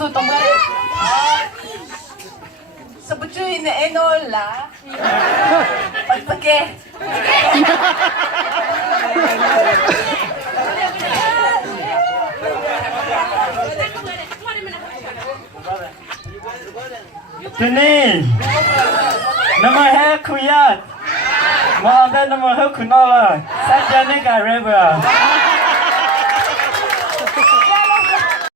su tong ba sebetulnya ni enola pakai Tini, nama saya Kuyat, mau ada nama saya Kunola, saya jadi kareba.